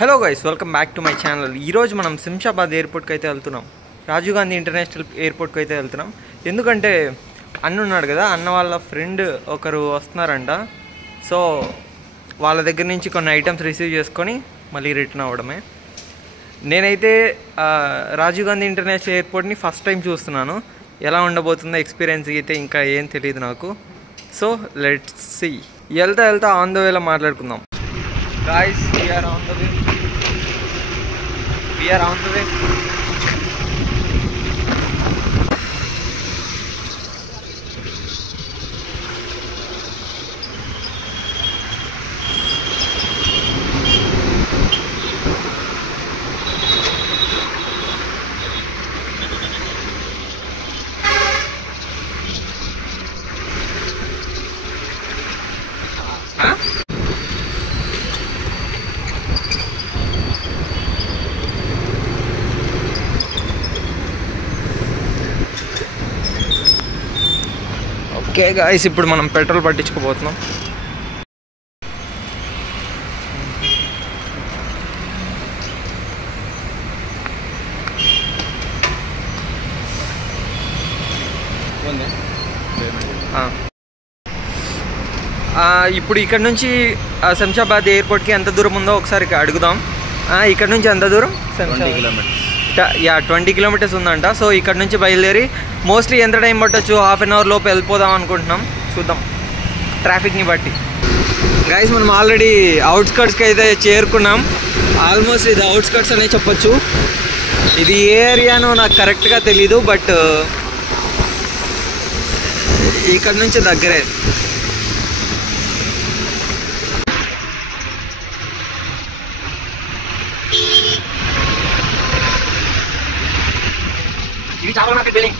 Hello guys, welcome back to my channel. ఈరోజు మనం శంషాబాద్ ఎయిర్పోర్ట్కి అయితే వెళ్తున్నాం. రాజీవ్ గాంధీ ఇంటర్నేషనల్ ఎయిర్పోర్ట్కి అయితే వెళ్తున్నాం. ఎందుకంటే అన్న ఉన్నాడు కదా, అన్న వాళ్ళ ఫ్రెండ్ ఒకరు వస్తున్నారంట. సో వాళ్ళ దగ్గర నుంచి కొన్ని ఐటమ్స్ రిసీవ్ చేసుకొని మళ్ళీ రిటర్న్ అవ్వడమే. నేనైతే రాజీవ్ గాంధీ ఇంటర్నేషనల్ ఎయిర్పోర్ట్ని ఫస్ట్ టైం చూస్తున్నాను. ఎలా ఉండబోతుందో ఎక్స్పీరియన్స్ అయితే ఇంకా ఏం తెలియదు నాకు. So let's see. వెళ్తా ఆన్ ద వేలో మాట్లాడుకుందాం. Guys, we are on the way. Okay guys, ఇప్పుడు మనం పెట్రోల్ పట్టించుకోబోతున్నాం. ఇప్పుడు ఇక్కడ నుంచి శంషాబాద్ ఎయిర్పోర్ట్కి ఎంత దూరం ఉందో ఒకసారి అడుగుదాం. ఇక్కడ నుంచి ఎంత దూరం? 20 కిలోమీటర్స్. 20 కిలోమీటర్స్ ఉందంట. సో ఇక్కడ నుంచి బయలుదేరి మోస్ట్లీ ఎంత టైం పట్టచ్చు? హాఫ్ అన్ అవర్ లోపు వెళ్ళిపోదాం అనుకుంటున్నాం. చూద్దాం ట్రాఫిక్ని బట్టి. గైస్, మనం ఆల్రెడీ అవుట్స్కట్స్కి అయితే చేరుకున్నాం. ఆల్మోస్ట్ ఇది అవుట్స్కట్స్ అనే చెప్పొచ్చు. ఇది ఏ ఏరియానో నాకు కరెక్ట్గా తెలీదు, బట్ ఇక్కడ నుంచి దగ్గరే. ఇది చాలా నాకు బిల్డింగ్.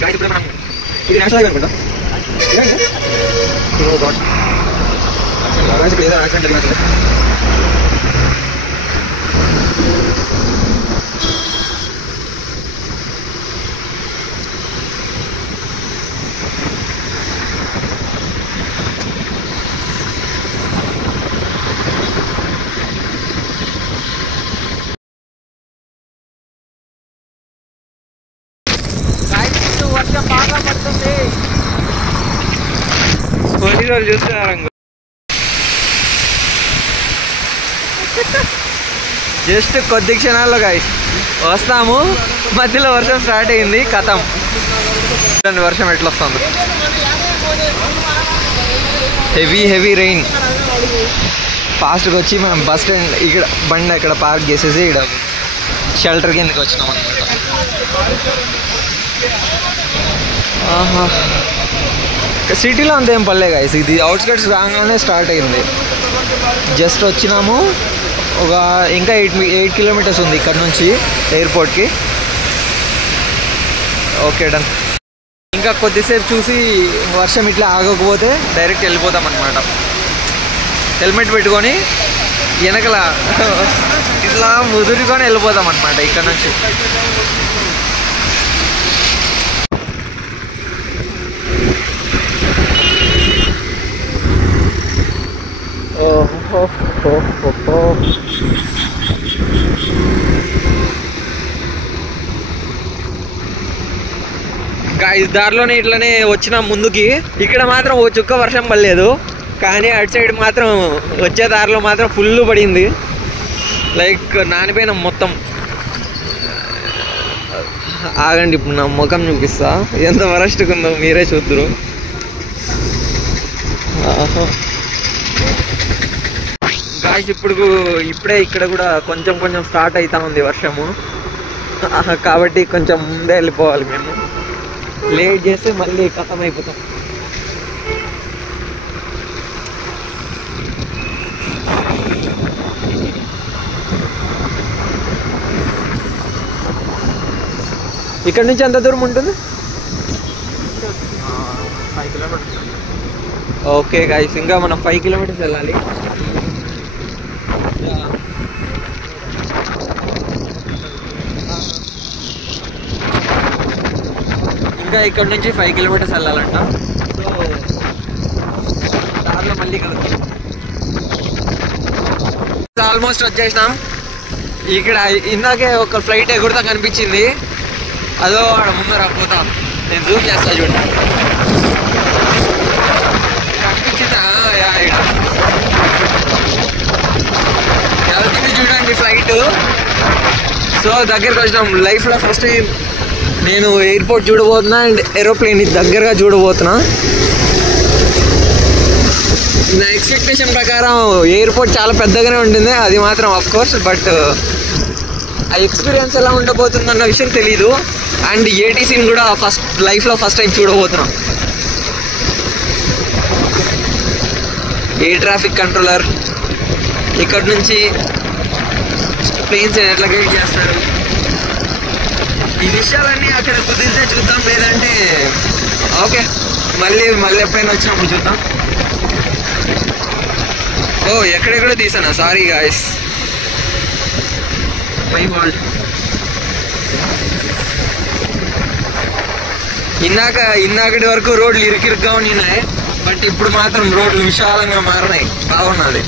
గైస్, ఇప్పుడు మనం ఇది నేషనల్ హైవే అనుకుంటా. ఓ గాడ్, గైస్ ఇప్పుడు ఏదో యాక్సిడెంట్ జరిగినట్టు. వర్షం బాగా పడుతుంది. పోలీసులు చూస్తున్నారు. జస్ట్ కొద్ది క్షణాల్లో గైస్ వస్తాము. మధ్యలో వర్షం స్టార్ట్ అయింది. కథం. వర్షం ఎట్లా వస్తుంది? Heavy rain. ఫాస్ట్గా వచ్చి మనం బస్ స్టాండ్ ఇక్కడ బండి అక్కడ పార్క్ చేసేసి ఇక్కడ షెల్టర్ కిందకి వచ్చినాం అనమాట. సిటీలో అంతేం పర్లే గైస్. ఇది అవుట్స్కట్స్ రాగానే స్టార్ట్ అయింది. జస్ట్ వచ్చినాము. ఒక ఇంకా 8 కిలోమీటర్స్ ఉంది ఇక్కడ నుంచి ఎయిర్పోర్ట్కి. Okay, done. ఇంకా కొద్దిసేపు చూసి వర్షం ఇట్లా ఆగకపోతే డైరెక్ట్ వెళ్ళిపోతాం అనమాట. హెల్మెట్ పెట్టుకొని వెనకల ఇట్లా ముదురుకొని వెళ్ళిపోతాం అనమాట ఇక్కడ నుంచి. గాయ్స్, దారిలోనే ఇట్లనే వచ్చిన ముందుకి. ఇక్కడ మాత్రం ఓ చుక్క వర్షం పడలేదు, కానీ అటు సైడ్ మాత్రం వచ్చే దారిలో మాత్రం ఫుల్ పడింది. లైక్ నానిపోయిన మొత్తం. ఆగండి, ఇప్పుడు నా ముఖం చూపిస్తా ఎంత వరస్ట్గా ఉందో మీరే చూద్దరు. గాయ్స్, ఇప్పుడే ఇక్కడ కూడా కొంచెం స్టార్ట్ అవుతా ఉంది వర్షము. కాబట్టి కొంచెం ముందే వెళ్ళిపోవాలి. మేము లేట్ చేస్తే మళ్ళీ ఖతం అయిపోతాం. ఇక్కడ నుంచి ఎంత దూరం ఉంటుంది? 5 కిలోమీటర్స్. ఓకే గైస్, ఇంకా మనం 5 కిలోమీటర్స్ వెళ్ళాలి. ఇంకా ఇక్కడ నుంచి 5 కిలోమీటర్స్ వెళ్ళాలంట. సో దారిలో మళ్ళీ కలుగుతాం. ఆల్మోస్ట్ వచ్చేసినాం. ఇక్కడ ఇందాకే ఒక ఫ్లైట్ ఎగురుతా కనిపించింది, అదో ఆడ ముందర పోతా. నేను జూమ్ చేస్తా చూడండి, కనిపించిందా? వెళ్తుంది చూడండి ఫ్లైట్. సో దగ్గరకు వచ్చినాం. లైఫ్లో ఫస్ట్ టైం నేను ఎయిర్పోర్ట్ చూడబోతున్నా అండ్ ఏరోప్లేన్ దగ్గరగా చూడబోతున్నా. నా ఎక్స్పెక్టేషన్ ప్రకారం ఎయిర్పోర్ట్ చాలా పెద్దగానే ఉంటుంది, అది మాత్రం ఆఫ్ కోర్స్. బట్ ఆ ఎక్స్పీరియన్స్ ఎలా ఉండబోతుందన్న విషయం తెలీదు. అండ్ ఏటీసీని కూడా లైఫ్లో ఫస్ట్ టైం చూడబోతున్నాం. ఎయిర్ ట్రాఫిక్ కంట్రోలర్ ఇక్కడ నుంచి ప్లేన్స్ ఎట్లా గైడ్ చేస్తారు, ఈ విషయాలన్నీ అక్కడ కుదిరితే చూద్దాం, లేదంటే ఓకే మళ్ళీ ఎప్పుడైనా వచ్చినప్పుడు చూద్దాం. ఓ ఎక్కడెక్కడో తీసానా, సారీ గాయస్, మై ఫాల్ట్. ఇందాకటి వరకు రోడ్లు ఇరుకిరుగ్గా ఉన్నాయి, బట్ ఇప్పుడు మాత్రం రోడ్లు విశాలంగా మారినాయి, బాగున్నది.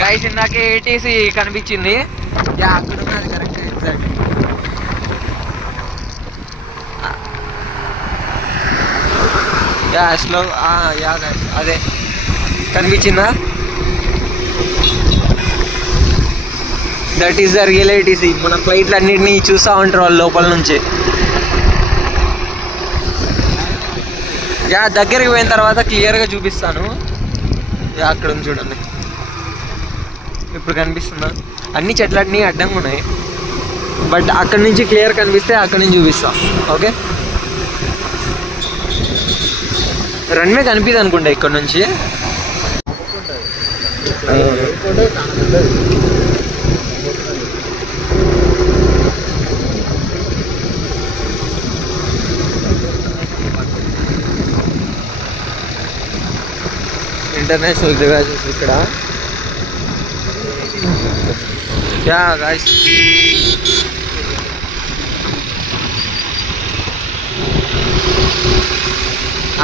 గైస్ ఇందాకే ఏటీసీ కనిపించింది, అక్కడ ఉన్నది కరెక్ట్ ఎగ్జాక్ట్. స్లో గైస్ అదే కనిపించిందా? That is the real ATC. మన ఫ్లైట్లు అన్నింటినీ చూస్తూ ఉంటారు వాళ్ళు లోపల నుంచి. దగ్గరికి పోయిన తర్వాత క్లియర్గా చూపిస్తాను. అక్కడ ఉంది చూడండి, ఇప్పుడు కనిపిస్తుందా? అన్ని చెట్లన్నీ అడ్డంగా ఉన్నాయి, బట్ అక్కడి నుంచి క్లియర్ కనిపిస్తే అక్కడి నుంచి చూపిస్తాం. ఓకే, రన్వే కనిపిస్తుంది అనుకుంటా ఇక్కడ నుంచి. ఇంటర్నేషనల్ డివైజెస్ ఇక్కడ. గాయ్స్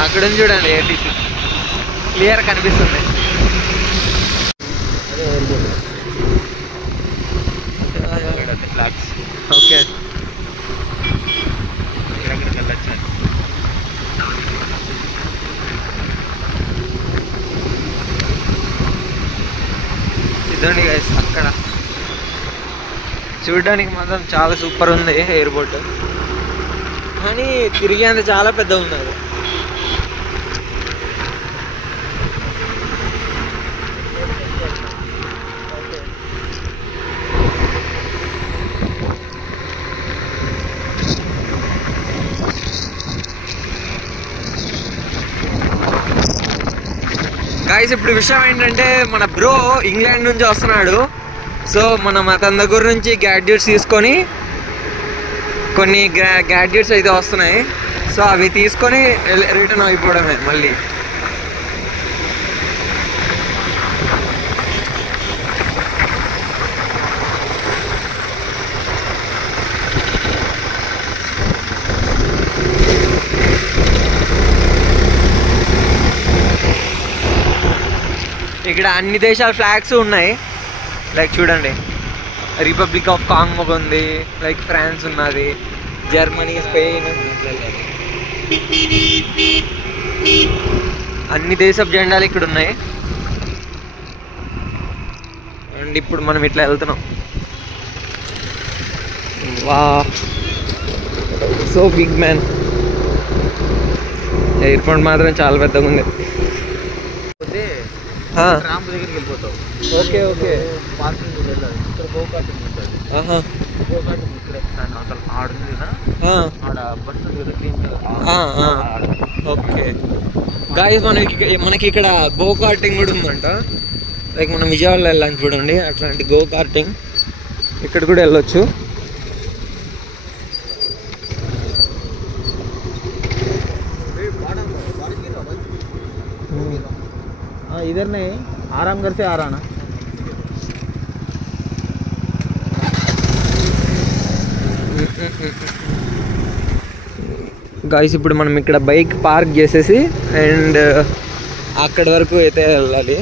అక్కడ చూడండి ఏటీసీ క్లియర్ కనిపిస్తుంది. ఓకే ఇదండి గైస్, అక్కడ చూడడానికి మాత్రం చాలా సూపర్ ఉంది ఎయిర్పోర్ట్, కానీ తిరిగేంత చాలా పెద్ద ఉంది అది. గాయ్స్ ఇప్పుడు విషయం ఏంటంటే మన బ్రో ఇంగ్లాండ్ నుంచి వస్తున్నాడు. సో మనం అతని దగ్గర నుంచి గ్యాడ్జెట్స్ తీసుకొని, కొన్ని గ్యాడ్జెట్స్ అయితే వస్తున్నాయి, సో అవి తీసుకొని రిటర్న్ అయిపోవడమే మళ్ళీ. ఇక్కడ అన్ని దేశాల ఫ్లాగ్స్ ఉన్నాయి. లైక్ చూడండి, రిపబ్లిక్ ఆఫ్ కాంగో ఉంది, లైక్ ఫ్రాన్స్ ఉన్నది, జర్మనీ, స్పెయిన్, అన్ని దేశపు జెండాలు ఇక్కడ ఉన్నాయి. అండ్ ఇప్పుడు మనం ఇట్లా వెళ్తున్నాం. వా సో బిగ్ మ్యాన్. ఎయిర్పోర్ట్ మాత్రం చాలా పెద్దగా ఉంది. రాంప్ దగ్గరికి వెళ్ళిపోతావు. Okay okay. పార్కింగ్ వెళ్ళాలి. ఇక్కడ గో కార్టింగ్ ఉంటుంది. గో కార్టింగ్ ఇక్కడ అసలు ఆడుంది కదా, ఆడ బస్సు ఉంది కదా క్లీన్. ఓకే గాయస్, మనకి ఇక్కడ గో కార్టింగ్ కూడా ఉందంట. లైక్ మనం విజయవాడలో వెళ్ళాలి చూడండి, అట్లాంటి గో కార్టింగ్ ఇక్కడ కూడా వెళ్ళొచ్చు. इधर नहीं, आराम घर से आ रहा ना. గాయస్ ఇప్పుడు మనం ఇక్కడ బైక్ పార్క్ చేసేసి అండ్ అక్కడి వరకు అయితే వెళ్ళాలి.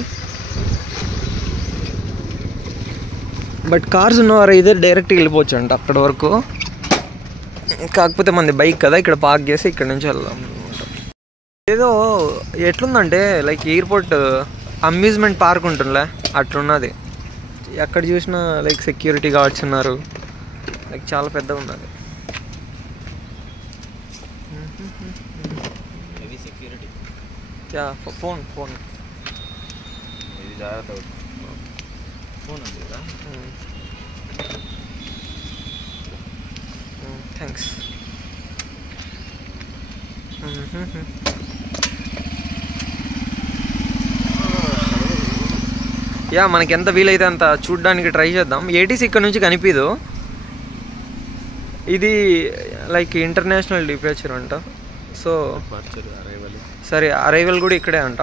బట్ కార్స్ ఉన్నవారు అయితే డైరెక్ట్గా వెళ్ళిపోవచ్చు అంట అక్కడి వరకు. కాకపోతే మనది బైక్ కదా, ఇక్కడ పార్క్ చేసి ఇక్కడ నుంచి వెళ్దాం అనమాట. ఏదో ఎట్లుందంటే లైక్ ఎయిర్పోర్ట్ అమ్యూజ్మెంట్ పార్క్ ఉంటుందిలే అట్లున్నది. ఎక్కడ చూసినా లైక్ సెక్యూరిటీ గార్డ్స్ ఉన్నారు, లైక్ చాలా పెద్దగా ఉన్నది. సెక్యూరిటీ ఫోన్ ఇది జాగ్రత్త. ఫోన్ ఉంది కదా. థ్యాంక్స్. మనకి ఎంత వీలైతే అంత చూడ్డానికి ట్రై చేద్దాం. ఏటీసీ ఇక్కడ నుంచి కనిపించదు, ఇది లైక్ ఇంటర్నేషనల్ డిపార్చర్ అంట. సో సరే, అరైవల్ కూడా ఇక్కడే అంట.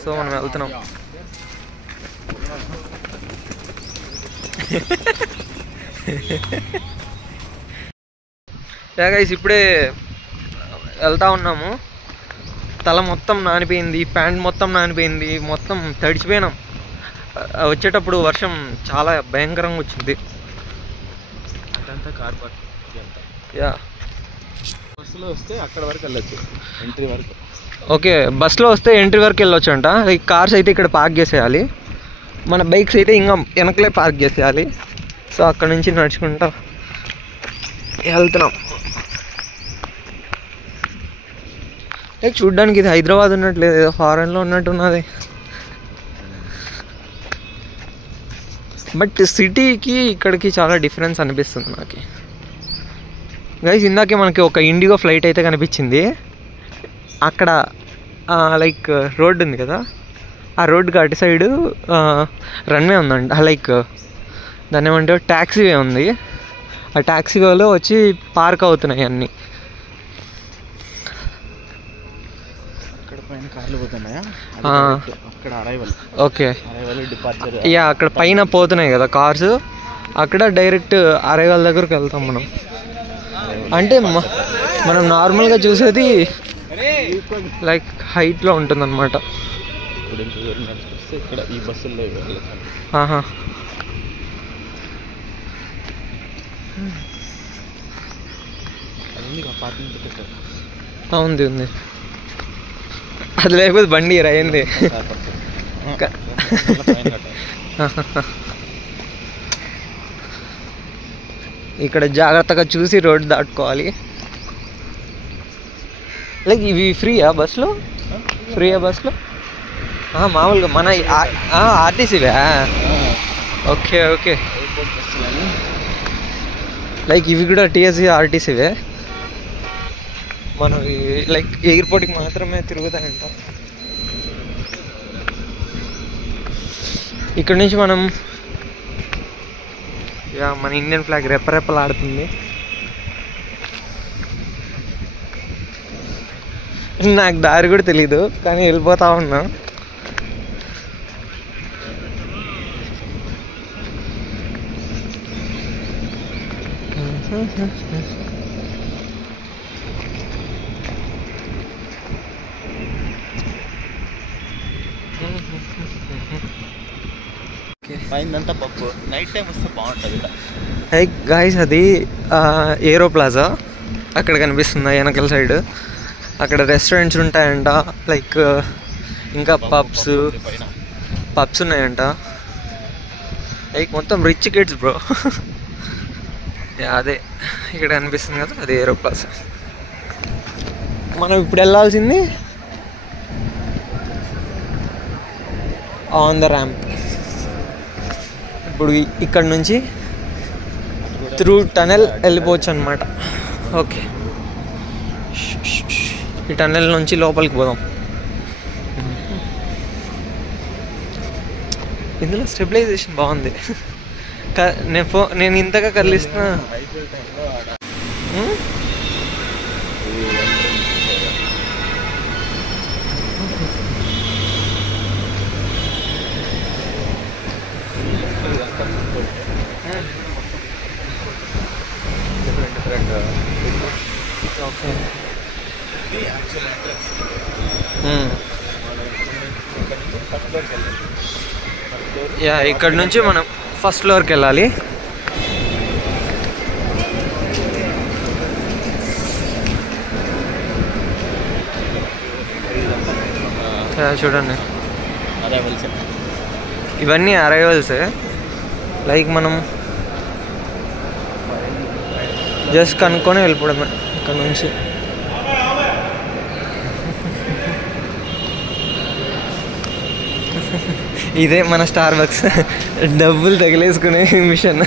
సో మనం వెళ్తున్నాం. గైస్ ఇప్పుడే వెళ్తా ఉన్నాము. తల మొత్తం నానిపోయింది, ప్యాంట్ మొత్తం నానిపోయింది, మొత్తం తడిచిపోయినాం. వచ్చేటప్పుడు వర్షం చాలా భయంకరంగా వచ్చింది. అదంతా కార్ పార్కింగ్. యా, బస్సులో వస్తే అక్కడ వరకు వెళ్ళొచ్చు, ఎంట్రీ వరకు. ఓకే, బస్సులో వస్తే ఎంట్రీ వరకు వెళ్ళొచ్చు అంట. లైక్ కార్స్ అయితే ఇక్కడ పార్క్ చేసేయాలి, మన బైక్స్ అయితే ఇంకా వెనకలే పార్క్ చేసేయాలి. సో అక్కడ నుంచి నడుచుకుంటా వెళ్తున్నాం. లైక్ చూడ్డానికి ఇది హైదరాబాద్ ఉన్నట్లేదు, ఏదో ఫారెన్లో ఉన్నట్టున్నది. బట్ సిటీకి ఇక్కడికి చాలా డిఫరెన్స్ అనిపిస్తుంది నాకు. గైస్ ఇందాకే మనకి ఒక ఇండిగో ఫ్లైట్ అయితే కనిపించింది. అక్కడ లైక్ రోడ్డు ఉంది కదా, ఆ రోడ్డుకి అటు సైడు రన్వే ఉందంట. లైక్ దాన్ని ఏమంటే ట్యాక్సీవే ఉంది. ఆ ట్యాక్సీవేలో వచ్చి పార్క్ అవుతున్నాయి అన్నీ. ఓకే, యా అక్కడ పైన పోతున్నాయి కదా కార్స్, అక్కడ డైరెక్ట్ అరైవల్ దగ్గరకు వెళ్తాం మనం. అంటే మనం నార్మల్గా చూసేది లైక్ హైట్లో ఉంటుందన్నమాట. ఇక్కడ ఈ బస్సుల్లో ఉంది ఉంది, అది లేకపోతే బండి అయింది. ఇక్కడ జాగ్రత్తగా చూసి రోడ్డు దాటుకోవాలి. లైక్ ఇవి ఫ్రీయా బస్సులో? ఫ్రీయా బస్సులో? మామూలుగా మన ఆర్టీసీవా? ఓకే ఓకే, లైక్ ఇవి కూడా టీఎస్సీ ఆర్టీసీవే. మనం లైక్ ఎయిర్పోర్ట్కి మాత్రమే తిరుగుతాయంట. ఇక్కడ నుంచి మనం మన ఇండియన్ ఫ్లాగ్ రెప్పరెప్పలాడుతుంది. నాకు దారి కూడా తెలీదు, కానీ వెళ్ళిపోతా ఉన్నా. అయిందంతా పప్పు. నైట్ టైం వస్తే బాగుంటుంది ఇక్కడ. హై గాయ్స్, అది ఏరో ప్లాజా అక్కడ కనిపిస్తుంది వెనకల సైడ్. అక్కడ రెస్టారెంట్స్ ఉంటాయంట, లైక్ ఇంకా పబ్స్ ఉన్నాయంట. లైక్ మొత్తం రిచ్ కిడ్స్ బ్రో. అదే ఇక్కడ కనిపిస్తుంది కదా, అది ఏరో ప్లాజా. మనం ఇప్పుడు వెళ్ళాల్సింది ఆన్ ద ర్యాంప్. ఇప్పుడు ఇక్కడ నుంచి త్రూ టనెల్ వెళ్ళిపోవచ్చు అనమాట. ఓకే, ఈ టనెల్ నుంచి లోపలికి పోదాం. ఇందులో స్టెబిలైజేషన్ బాగుంది. నేను ఇంతగా కదిలిస్తున్నా. యా, ఇక్కడ నుంచి మనం ఫస్ట్ ఫ్లోర్కి వెళ్ళాలి. చూడండి, ఇవన్నీ అరైవల్సే. లైక్ మనం జస్ట్ కనుక్కొని వెళ్ళిపోవడమే ఇక్కడ నుంచి. ఇదే మన స్టార్ బక్స్ డబ్బులు తగిలేసుకునే మిషన్.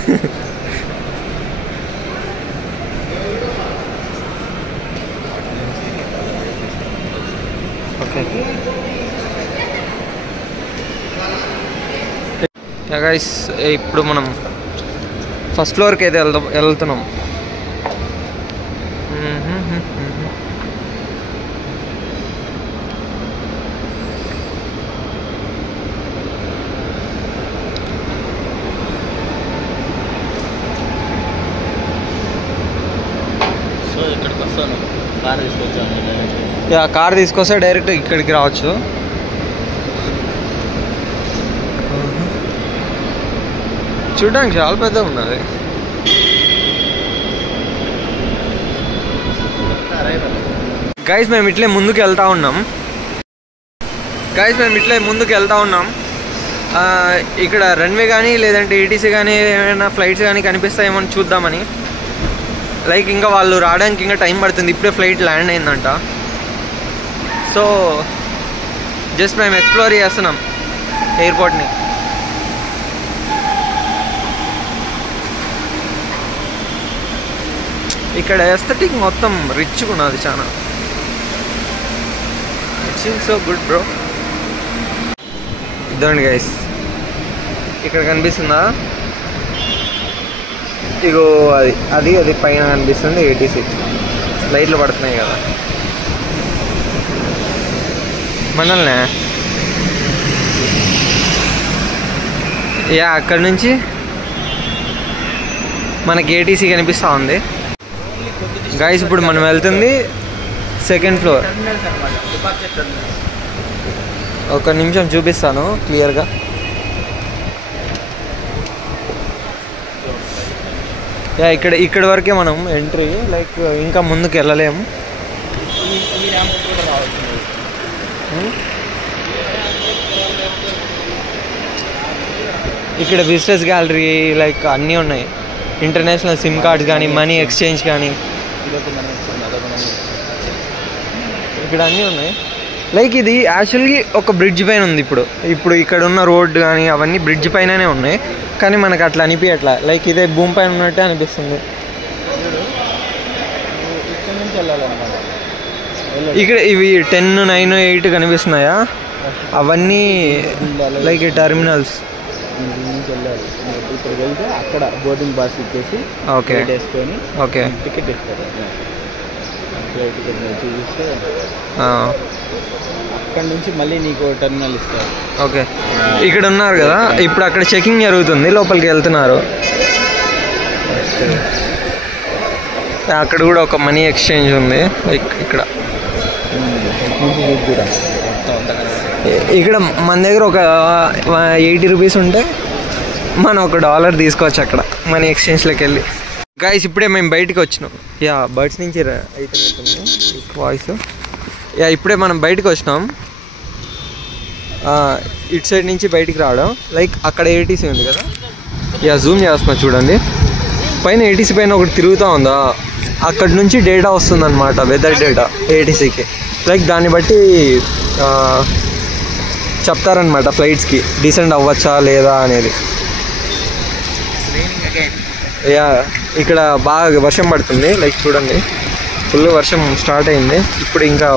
ఓకే గైస్, ఇప్పుడు మనం ఫస్ట్ ఫ్లోర్కి అయితే వెళ్తున్నాం. కార్ తీసుకొస్తే డైరెక్ట్ ఇక్కడికి రావచ్చు. చూడడానికి చాలా పెద్ద ఉన్నది. గైస్ మేము ఇట్లే ముందుకు వెళ్తూ ఉన్నాం. ఇక్కడ రన్వే కానీ లేదంటే ఏటీసీ కానీ ఏమైనా ఫ్లైట్స్ కానీ కనిపిస్తాయేమో చూద్దామని. లైక్ ఇంకా వాళ్ళు రావడానికి ఇంకా టైం పడుతుంది. ఇప్పుడే ఫ్లైట్ ల్యాండ్ అయిందంట. సో జస్ట్ మేము ఎక్స్ప్లోర్ చేస్తున్నాం ఎయిర్పోర్ట్ని. ఇక్కడ ఎస్థెటిక్ మొత్తం రిచ్గా ఉన్నది చాలా. It seems so good bro. ఇదండి గైస్, ఇక్కడ కనిపిస్తుందా? ఇగో అది పైన కనిపిస్తుంది. 86 లైట్లు పడుతున్నాయి కదా మనల్నే. యా, అక్కడ నుంచి మనకి ఏటీసీ కనిపిస్తూ ఉంది. గైస్ ఇప్పుడు మనం వెళ్తుంది సెకండ్ ఫ్లోర్. ఒక నిమిషం చూపిస్తాను క్లియర్గా. యా, ఇక్కడ వరకే మనం ఎంట్రీ. లైక్ ఇంకా ముందుకు వెళ్ళలేము. ఇక్కడ విజిటర్స్ గ్యాలరీ లైక్ అన్నీ ఉన్నాయి. ఇంటర్నేషనల్ సిమ్ కార్డ్స్ కానీ, మనీ ఎక్స్చేంజ్ కానీ ఇక్కడ అన్నీ ఉన్నాయి. లైక్ ఇది యాక్చువల్గా ఒక బ్రిడ్జ్ పైన ఉంది. ఇప్పుడు ఇక్కడ ఉన్న రోడ్ కానీ అవన్నీ బ్రిడ్జ్ పైననే ఉన్నాయి. కానీ మనకు అట్లా అనిపించట్లా. లైక్ ఇదే భూమి పైన ఉన్నట్టే అనిపిస్తుంది. ఇక్కడ ఇవి 10, 9, 8 కనిపిస్తున్నాయా? అవన్నీ లైక్ టెర్మినల్స్. ఇక్కడ వెళ్తే అక్కడ బోర్డింగ్ పాస్ ఇచ్చేసి ఓకే వేసుకొని ఓకే టికెట్ ఇస్తారు. ఫ్లైట్ టికెట్ చూపిస్తే అక్కడ నుంచి మళ్ళీ నీకు టెర్మినల్ ఇస్తారు. ఓకే, ఇక్కడ ఉన్నారు కదా, ఇప్పుడు అక్కడ చెకింగ్ జరుగుతుంది. లోపలికి వెళ్తున్నారు. అక్కడ కూడా ఒక మనీ ఎక్స్చేంజ్ ఉంది. లైక్ ఇక్కడ మన దగ్గర ఒక 80 రూపీస్ ఉంటే మనం $1 తీసుకోవచ్చు అక్కడ మనీ ఎక్స్చేంజ్లోకి వెళ్ళి. గైస్ ఇప్పుడే మేము బయటికి వచ్చినాం. యా, బర్డ్స్ నుంచి అయిపోతుంది వాయిస్. యా, ఇప్పుడే మనం బయటకు వచ్చినాం. ఇటు సైడ్ నుంచి బయటికి రావడం. లైక్ అక్కడ ఏటీసీ ఉంది కదా. యా, జూమ్ చేస్తున్నా చూడండి. పైన ఏటీసీ పైన ఒకటి తిరుగుతూ ఉందా, అక్కడ నుంచి డేటా వస్తుందన్నమాట, వెదర్ డేటా ఏటీసీకి. లైక్ దాన్ని బట్టి చెప్తారనమాట ఫ్లైట్స్కి డిసెండ్ అవ్వచ్చా లేదా అనేది. యా ఇక్కడ బాగా వర్షం పడుతుంది, లైక్ చూడండి ఫుల్ వర్షం స్టార్ట్ అయింది ఇప్పుడు. ఇంకా